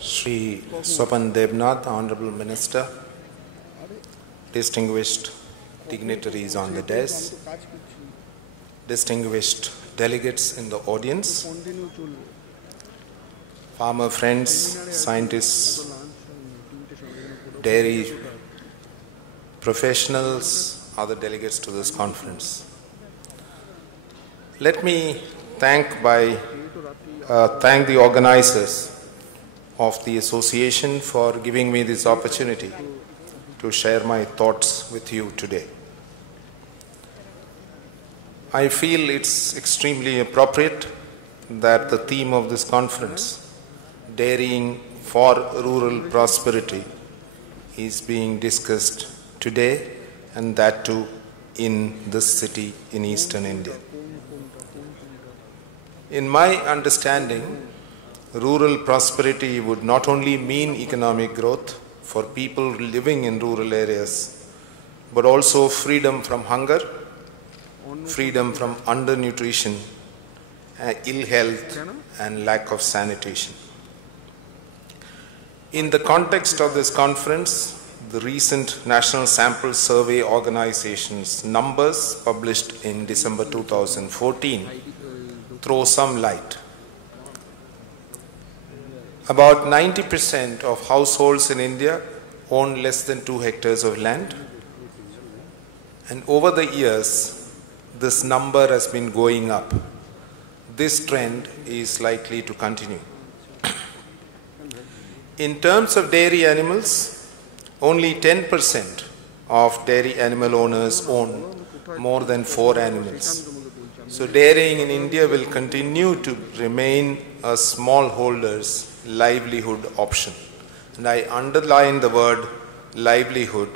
Shri Swapan Debnath, Honorable Minister, distinguished dignitaries on the dais, distinguished delegates in the audience, farmer friends, scientists, dairy professionals, other delegates to this conference. Let me thank the organizers of the association for giving me this opportunity to share my thoughts with you today. I feel it's extremely appropriate that the theme of this conference, Dairying for Rural Prosperity, is being discussed today, and that too in this city in eastern India. In my understanding, rural prosperity would not only mean economic growth for people living in rural areas, but also freedom from hunger, freedom from undernutrition, ill health, and lack of sanitation. In the context of this conference, the recent National Sample Survey Organization's numbers published in December 2014 throw some light. About 90% of households in India own less than 2 hectares of land, and over the years this number has been going up. This trend is likely to continue. In terms of dairy animals, only 10% of dairy animal owners own more than 4 animals. So dairying in India will continue to remain a smallholder's livelihood option. And I underline the word livelihood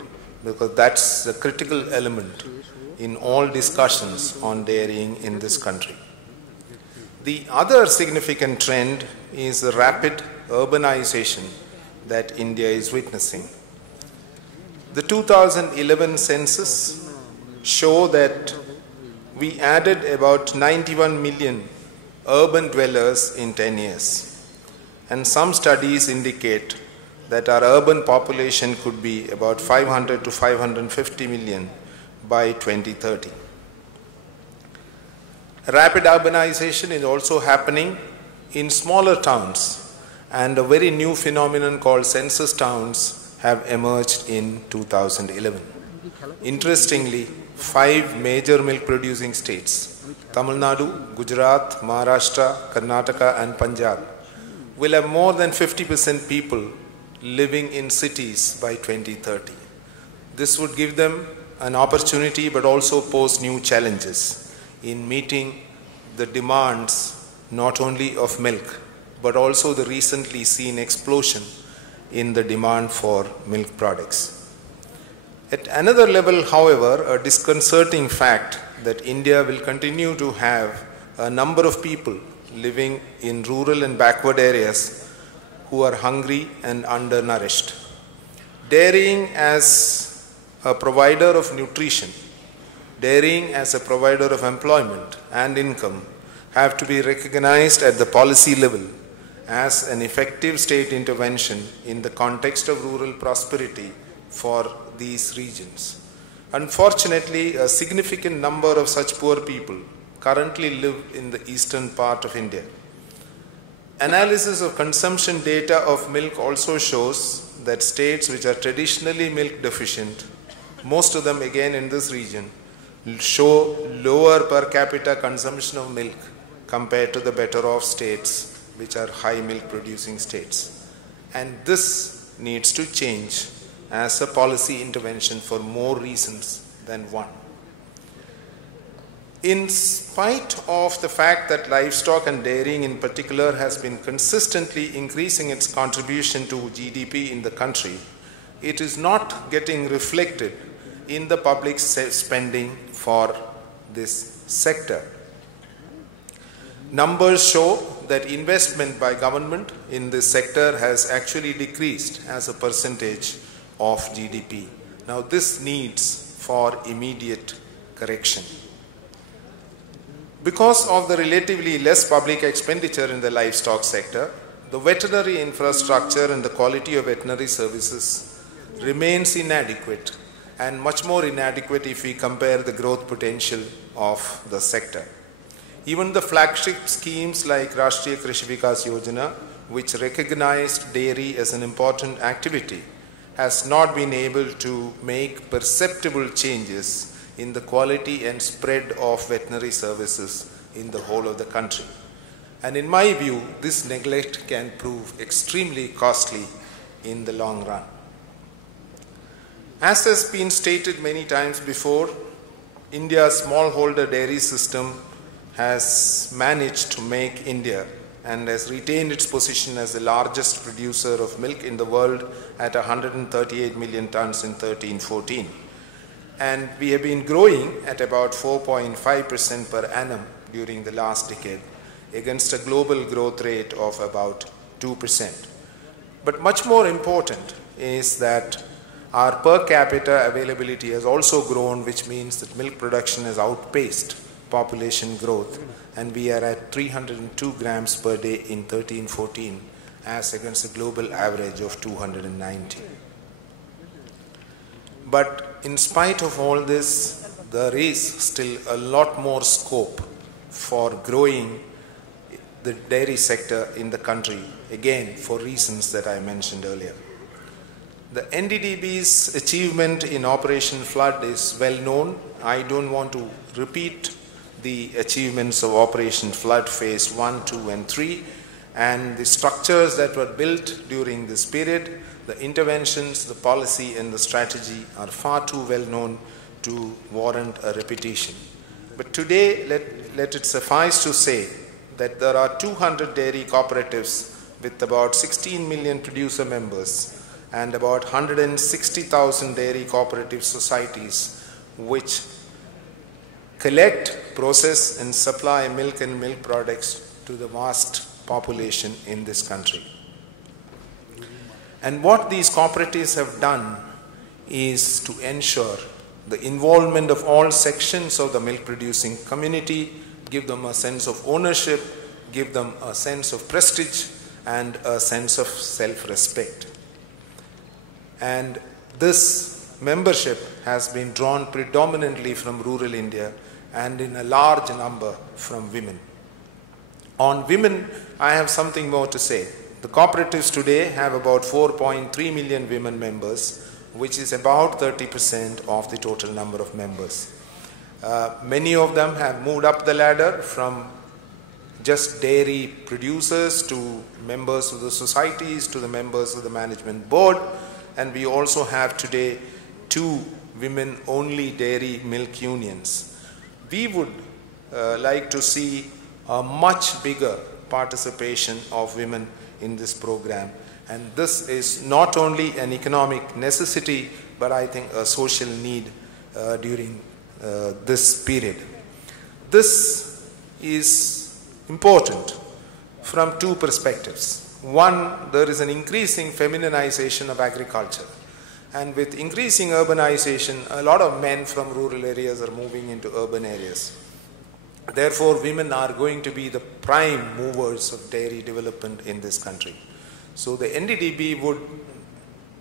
because that's the critical element in all discussions on dairying in this country. The other significant trend is the rapid urbanization that India is witnessing. The 2011 census show that we added about 91 million urban dwellers in 10 years. And some studies indicate that our urban population could be about 500 to 550 million by 2030. Rapid urbanization is also happening in smaller towns, and a very new phenomenon called census towns have emerged in 2011. Interestingly, 5 major milk producing states, Tamil Nadu, Gujarat, Maharashtra, Karnataka and Punjab, will have more than 50% people living in cities by 2030. This would give them an opportunity but also pose new challenges in meeting the demands not only of milk but also the recently seen explosion in the demand for milk products. At another level, however, a disconcerting fact that India will continue to have a number of people living in rural and backward areas who are hungry and undernourished. Dairying as a provider of nutrition, dairying as a provider of employment and income have to be recognized at the policy level as an effective state intervention in the context of rural prosperity for these regions. Unfortunately, a significant number of such poor people currently live in the eastern part of India. Analysis of consumption data of milk also shows that states which are traditionally milk deficient, most of them again in this region, show lower per capita consumption of milk compared to the better off states which are high milk producing states. And this needs to change as a policy intervention for more reasons than one. In spite of the fact that livestock and dairying in particular has been consistently increasing its contribution to GDP in the country, it is not getting reflected in the public spending for this sector. Numbers show that investment by government in this sector has actually decreased as a percentage of GDP. Now this needs for immediate correction. Because of the relatively less public expenditure in the livestock sector, the veterinary infrastructure and the quality of veterinary services remains inadequate, and much more inadequate if we compare the growth potential of the sector. Even the flagship schemes like Rashtriya Krishi Vikas Yojana, which recognized dairy as an important activity, has not been able to make perceptible changes in the quality and spread of veterinary services in the whole of the country. And in my view, this neglect can prove extremely costly in the long run. As has been stated many times before, India's smallholder dairy system has managed to make India and has retained its position as the largest producer of milk in the world at 138 million tons in 13-14. And we have been growing at about 4.5% per annum during the last decade against a global growth rate of about 2%. But much more important is that our per capita availability has also grown, which means that milk production has outpaced population growth, and we are at 302 grams per day in 13-14 as against a global average of 290. But in spite of all this, there is still a lot more scope for growing the dairy sector in the country, again for reasons that I mentioned earlier. The NDDB's achievement in Operation Flood is well known. I don't want to repeat the achievements of Operation Flood Phase 1, 2 and 3 and the structures that were built during this period. The interventions, the policy and the strategy are far too well known to warrant a repetition. But today, let it suffice to say that there are 200 dairy cooperatives with about 16 million producer members and about 160,000 dairy cooperative societies which collect, process and supply milk and milk products to the vast population in this country. And what these cooperatives have done is to ensure the involvement of all sections of the milk producing community, give them a sense of ownership, give them a sense of prestige and a sense of self-respect. And this membership has been drawn predominantly from rural India and in a large number from women. On women, I have something more to say. The cooperatives today have about 4.3 million women members, which is about 30% of the total number of members. Many of them have moved up the ladder from just dairy producers to members of the societies to the members of the management board, and we also have today 2 women-only dairy milk unions. We would like to see a much bigger participation of women in this program, and this is not only an economic necessity but I think a social need during this period. This is important from 2 perspectives. One, there is an increasing feminization of agriculture, and with increasing urbanization, a lot of men from rural areas are moving into urban areas. Therefore, women are going to be the prime movers of dairy development in this country. So the NDDB would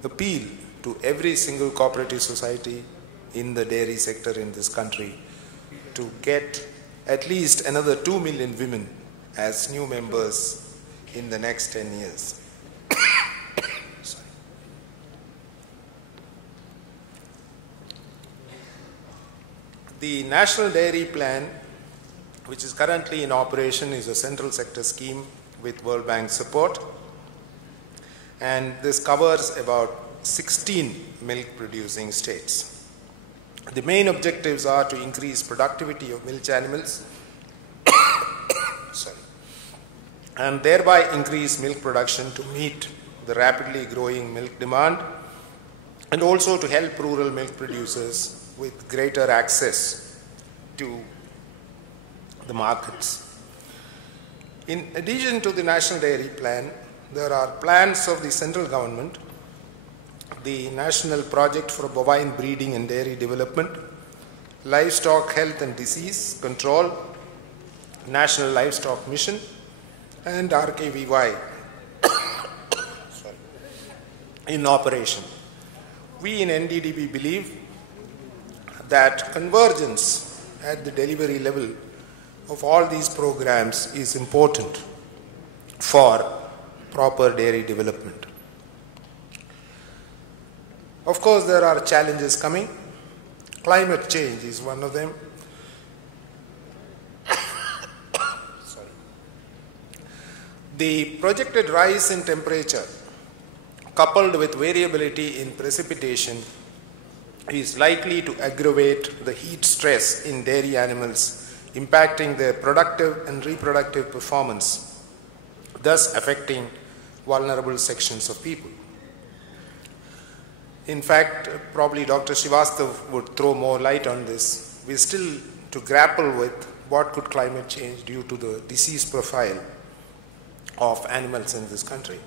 appeal to every single cooperative society in the dairy sector in this country to get at least another 2 million women as new members in the next 10 years. The National Dairy Plan, which is currently in operation, is a central sector scheme with World Bank support, and this covers about 16 milk producing states. The main objectives are to increase productivity of milk animals and thereby increase milk production to meet the rapidly growing milk demand, and also to help rural milk producers with greater access to the markets. In addition to the National Dairy Plan, there are plans of the central government, the National Project for Bovine Breeding and Dairy Development, Livestock Health and Disease Control, National Livestock Mission, and RKVY, in operation. We in NDDB believe that convergence at the delivery level of all these programs is important for proper dairy development. Of course, there are challenges coming. Climate change is one of them. The projected rise in temperature, coupled with variability in precipitation, is likely to aggravate the heat stress in dairy animals, impacting their productive and reproductive performance, thus affecting vulnerable sections of people. In fact, probably Dr. Srivastav would throw more light on this. We're still to grapple with what could climate change do to the disease profile of animals in this country.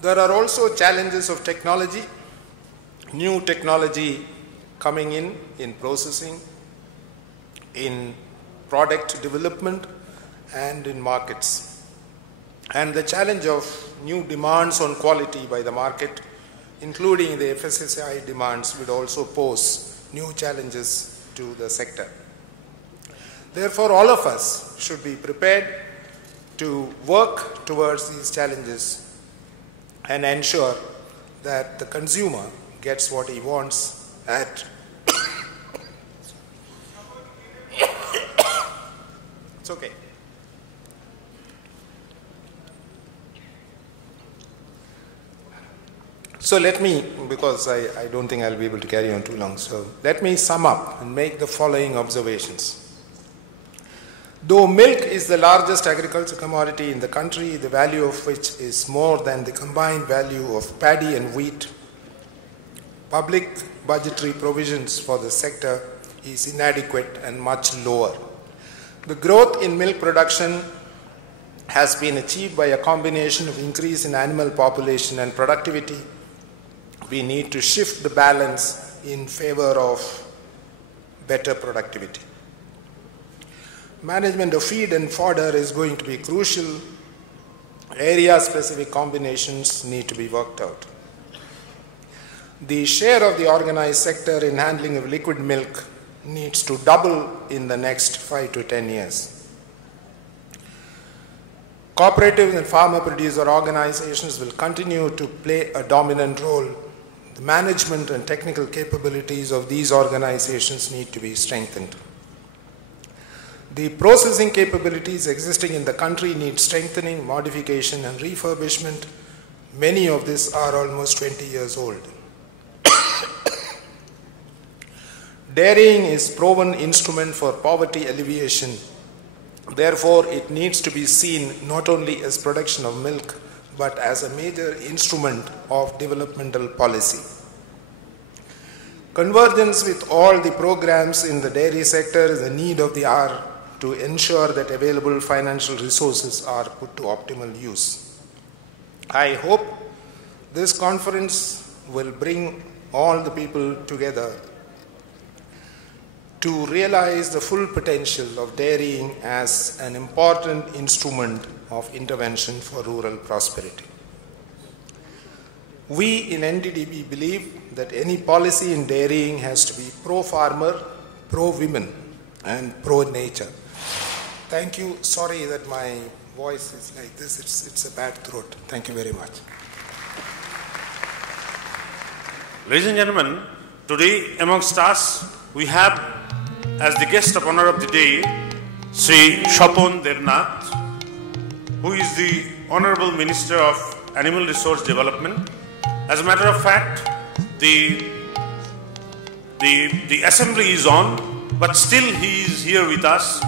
There are also challenges of technology, new technology coming in processing, in product development, and in markets. And the challenge of new demands on quality by the market, including the FSSAI demands, would also pose new challenges to the sector. Therefore, all of us should be prepared to work towards these challenges and ensure that the consumer gets what he wants at it's okay. So let me, because I don't think I'll be able to carry on too long, so let me sum up and make the following observations. Though milk is the largest agricultural commodity in the country, the value of which is more than the combined value of paddy and wheat, public budgetary provisions for the sector is inadequate and much lower. The growth in milk production has been achieved by a combination of increase in animal population and productivity. We need to shift the balance in favor of better productivity. Management of feed and fodder is going to be crucial. Area-specific combinations need to be worked out. The share of the organized sector in handling of liquid milk needs to double in the next 5 to 10 years. Cooperatives and farmer producer organizations will continue to play a dominant role. The management and technical capabilities of these organizations need to be strengthened. The processing capabilities existing in the country need strengthening, modification, and refurbishment. Many of these are almost 20 years old. Dairying is a proven instrument for poverty alleviation. Therefore, it needs to be seen not only as production of milk, but as a major instrument of developmental policy. Convergence with all the programs in the dairy sector is a need of the hour to ensure that available financial resources are put to optimal use. I hope this conference will bring all the people together to realize the full potential of dairying as an important instrument of intervention for rural prosperity. We in NDDB believe that any policy in dairying has to be pro-farmer, pro-women, and pro-nature. Thank you. Sorry that my voice is like this. It's a bad throat. Thank you very much. Ladies and gentlemen, today amongst us we have as the guest of honor of the day Sri Shapon Devnath, who is the Honorable Minister of Animal Resource Development. As a matter of fact, the assembly is on, but still he is here with us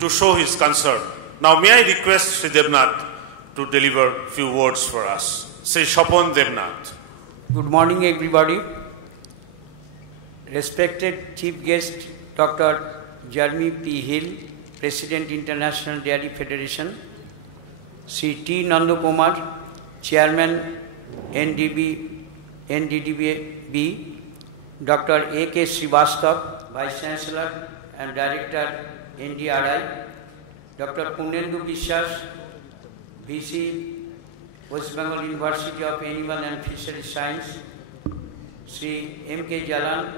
to show his concern. Now may I request Sri Devnath to deliver a few words for us. Sri Shapon Devnath. Good morning everybody. Respected Chief Guest Dr. Jeremy P. Hill, President International Dairy Federation, Sri T. Nandakumar, Chairman NDDB, Dr. A.K. Srivastav, Vice Chancellor and Director NDRI, Dr. Purnendu Bishwas, VC, West Bengal University of Animal and Fisheries Science, Sri M.K. Jalan,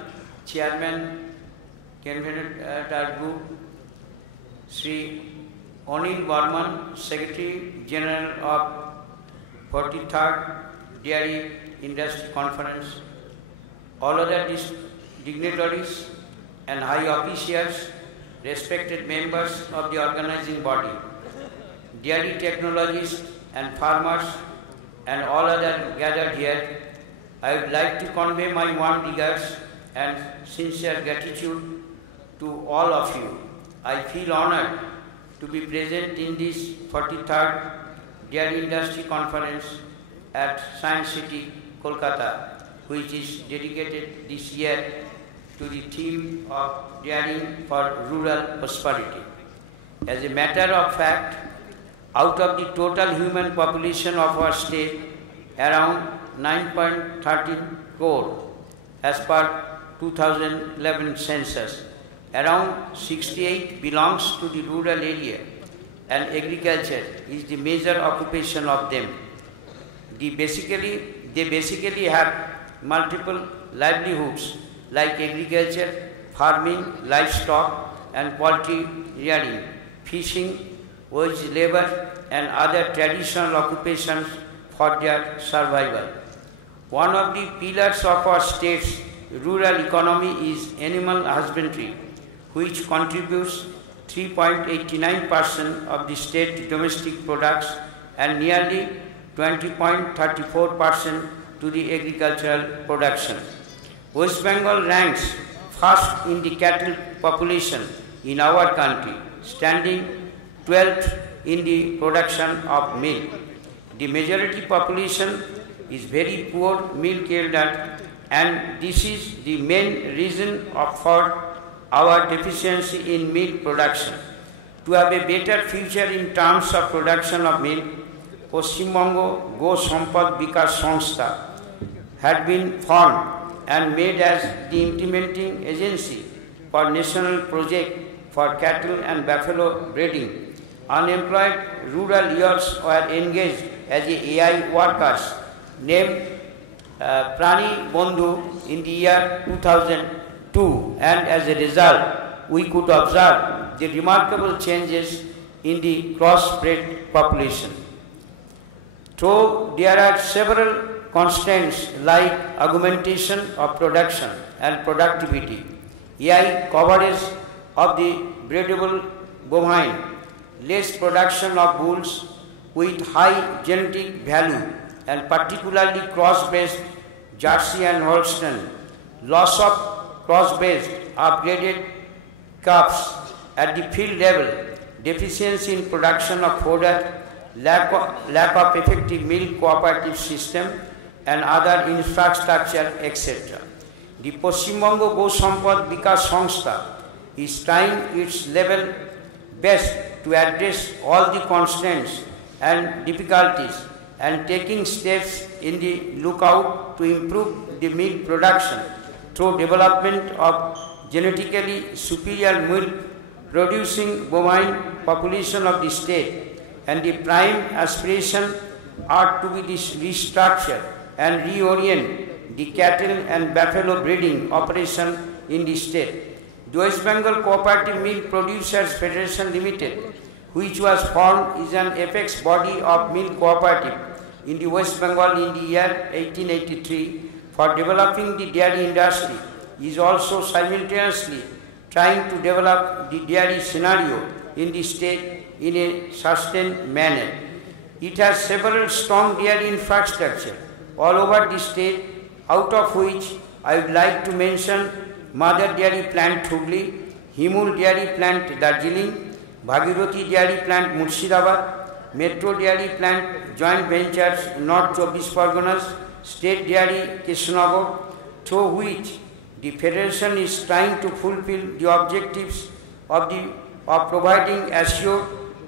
Chairman, Convener Group, Sri Anil Barman, Secretary General of 43rd Dairy Industry Conference, all other dignitaries and high officials, respected members of the organizing body, dairy technologists and farmers, and all other gathered here, I would like to convey my warm regards and sincere gratitude to all of you. I feel honored to be present in this 43rd Dairy Industry Conference at Science City, Kolkata, which is dedicated this year to the theme of dairying for rural prosperity. As a matter of fact, out of the total human population of our state, around 9.13 crore as per 2011 census, around 68 belongs to the rural area, and agriculture is the major occupation of them. They basically have multiple livelihoods like agriculture, farming, livestock and poultry rearing, fishing, wage labor and other traditional occupations for their survival. One of the pillars of our state's rural economy is animal husbandry, which contributes 3.89% of the state domestic products and nearly 20.34% to the agricultural production. West Bengal ranks first in the cattle population in our country, standing 12th in the production of milk. The majority population is very poor milk yielder, and this is the main reason for our deficiency in milk production. To have a better future in terms of production of milk, Paschim Bongo Go Sampad Vikas Sanstha had been formed and made as the implementing agency for national project for cattle and buffalo breeding. Unemployed rural youths were engaged as AI workers named Prani Bandhu in the year 2002, and as a result we could observe the remarkable changes in the crossbred population. Though there are several constants like augmentation of production and productivity, AI coverage of the breedable bovine, less production of bulls with high genetic value and particularly cross-based Jersey and Holstein, loss of cross-based upgraded calves at the field level, deficiency in production of fodder, lack of effective milk cooperative system and other infrastructure, etc. The Paschim Bongo Go Sampad Vikas Sanstha is trying its level best to address all the constraints and difficulties and taking steps in the lookout to improve the milk production through development of genetically superior milk producing bovine population of the state, and the prime aspiration are to be restructure and reorient the cattle and buffalo breeding operation in the state. The West Bengal Cooperative Milk Producers Federation Limited, which was formed, is an apex body of milk cooperative in the West Bengal in the year 1883 for developing the dairy industry, is also simultaneously trying to develop the dairy scenario in the state in a sustained manner. It has several strong dairy infrastructure all over the state, out of which I would like to mention Mother Dairy Plant Hooghly, Himul Dairy Plant Darjeeling, Bhagirathi Dairy Plant Murshidabad, Metro Dairy Plant Joint Ventures North 24 Parganas, State Dairy Krishnanagar, through which the Federation is trying to fulfill the objectives of providing assured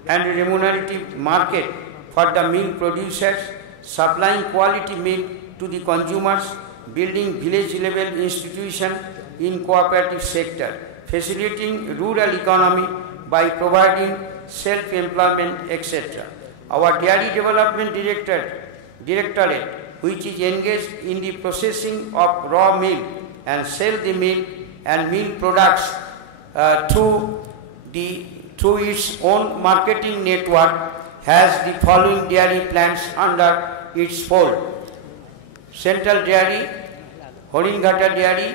and remunerative market for the milk producers, supplying quality milk to the consumers, building village-level institutions in cooperative sector, facilitating rural economy by providing self-employment, etc. Our Dairy Development Directorate, which is engaged in the processing of raw milk and sell the milk and milk products through its own marketing network, has the following dairy plants under its fold: Central Dairy, Horinghata Dairy,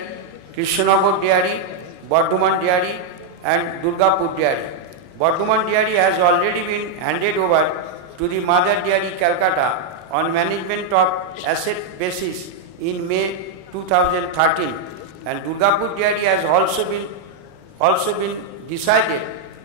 Krishnanagar Dairy, Bardhaman Dairy and Durgapur Dairy. Bardhaman Dairy has already been handed over to the Mother Dairy Calcutta on management of asset basis in May 2013, and Durgapur Dairy has also been decided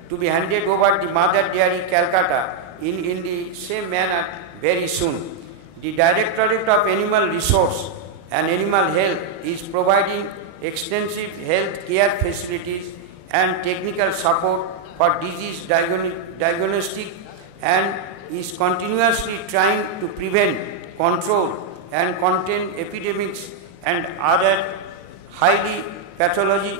to be handed over to Mother Dairy Calcutta in the same manner very soon. The Directorate of Animal Resource and Animal Health is providing extensive health care facilities and technical support for disease diagnostic and is continuously trying to prevent, control and contain epidemics and other highly pathogenic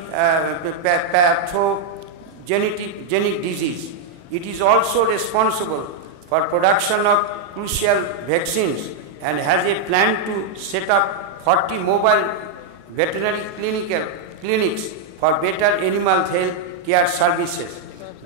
disease. It is also responsible for production of crucial vaccines and has a plan to set up 40 mobile veterinary clinics for better animal health care services.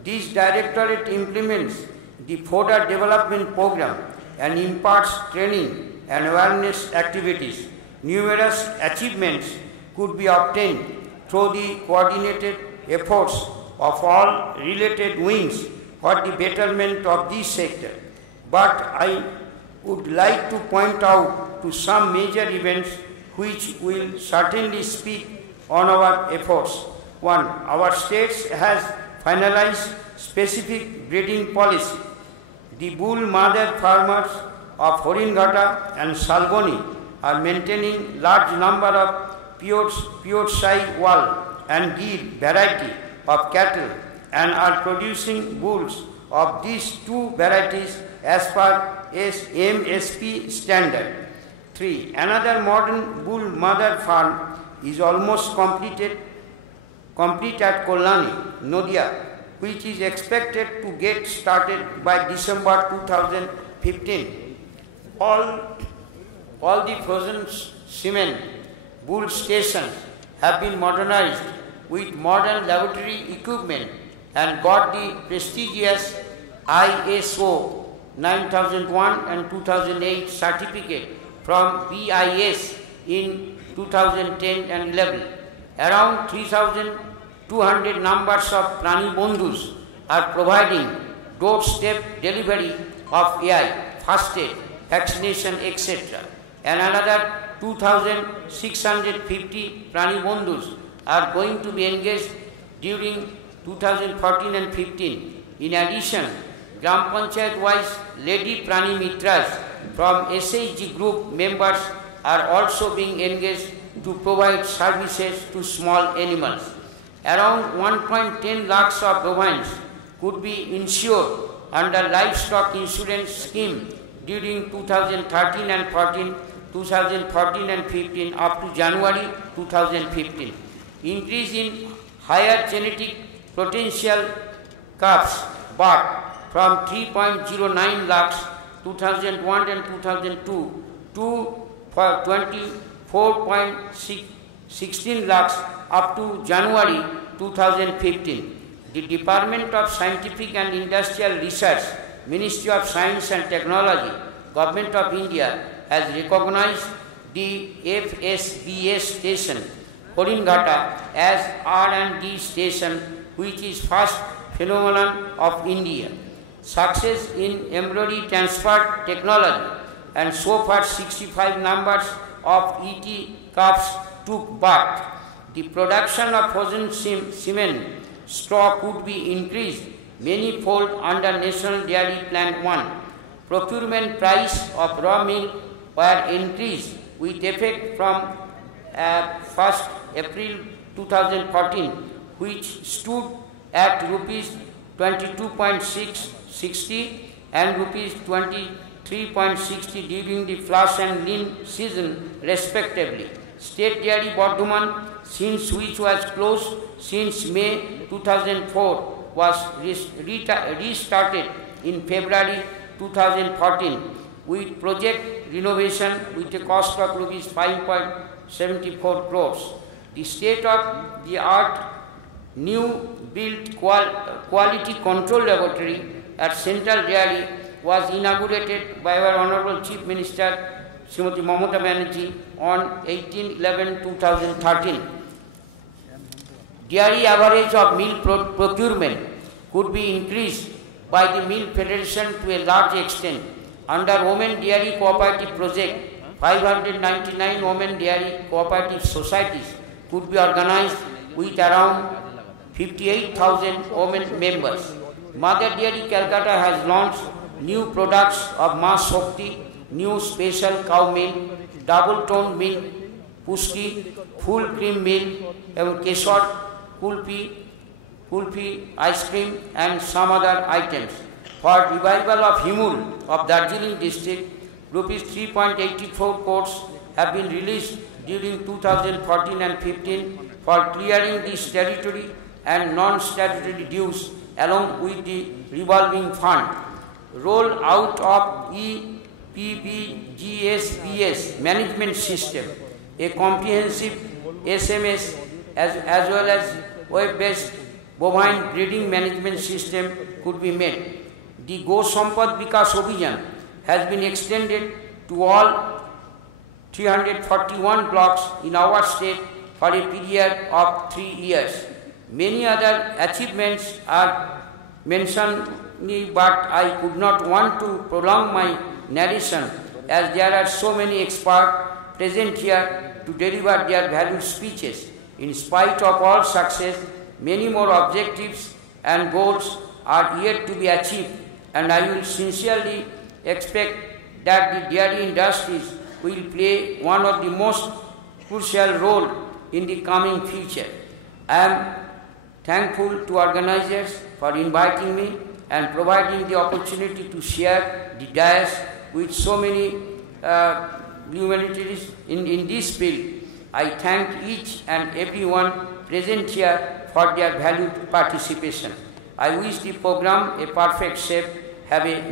This directorate implements the fodder development program and imparts training and awareness activities. Numerous achievements could be obtained through the coordinated efforts of all related wings for the betterment of this sector. But I would like to point out to some major events which will certainly speak on our efforts. 1. Our state has finalized specific breeding policy. The bull mother farmers of Horinghata and Salboni are maintaining large number of pure Sahiwal and Gir variety of cattle and are producing bulls of these two varieties as per MSP standard. 3. Another modern bull mother farm is almost complete at Kolani, Nodia, which is expected to get started by December 2015. All the frozen cement bull stations have been modernized with modern laboratory equipment and got the prestigious ISO 9001 and 2008 certificate from BIS in 2010 and 11. Around 3,200 numbers of Prani Bandhus are providing doorstep delivery of AI, first aid, vaccination, etc. And another 2,650 Prani Bandhus are going to be engaged during 2014 and 15. In addition, Gram Panchayat wise Lady Prani Mitras from SHG group members are also being engaged to provide services to small animals. Around 1.10 lakhs of bovines could be insured under livestock insurance scheme during 2013 and 14, 2014 and 15 up to January 2015. Increase in higher genetic potential calves birth from 3.09 lakhs 2001 and 2002 to 24.16 lakhs up to January 2015. The Department of Scientific and Industrial Research, Ministry of Science and Technology, Government of India has recognized the FSBS station, Horinghata, as R&D station, which is first phenomenon of India. Success in embroidery transfer technology, and so far 65 numbers of ET calves took birth. The production of frozen cement straw could be increased many-fold under National Dairy Plan 1. Procurement price of raw milk were increased with effect from 1st April 2014, which stood at rupees 22.60 and rupees 23.60 during the flush and lean season respectively. State Dairy Bardhaman, since which was closed since May 2004, was restarted in February 2014 with project renovation with a cost of rupees 5.74 crores. The state-of-the-art new built quality control laboratory at Central Dairy was inaugurated by our Honorable Chief Minister Srimati Mamata Banerjee on 18/11/2013. Dairy average of milk procurement could be increased by the Milk Federation to a large extent. Under Women Dairy Cooperative Project, 599 women dairy cooperative societies could be organized with around 58,000 women members. Mother Dairy Calcutta has launched new products of Mass Shakti, new special cow milk, double tone milk, Pushti, full cream milk, and Kesar, kulfi, ice cream, and some other items. For revival of Himul of Darjeeling district, rupees 3.84 crores have been released during 2014 and 15 for clearing this territory and non-statutory dues along with the revolving fund. Roll out of EPBGSPS management system, a comprehensive SMS as well as web-based bovine breeding management system could be made. The Go Sampad Vikas Abhijan has been extended to all 341 blocks in our state for a period of 3 years. Many other achievements are mentioned, but I could not want to prolong my narration as there are so many experts present here to deliver their valued speeches. In spite of all success, many more objectives and goals are yet to be achieved, and I will sincerely expect that the dairy industries will play one of the most crucial role in the coming future. I am thankful to organizers for inviting me and providing the opportunity to share the dais with so many luminaries in this field. I thank each and everyone present here for their valued participation. I wish the program a perfect shape. Have a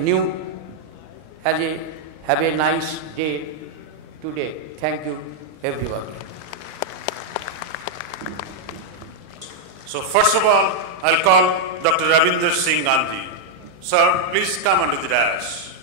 nice day today. Thank you, everybody. So first of all, I'll call Dr. Ravinder Singh Gandhi. Sir, please come onto the dais.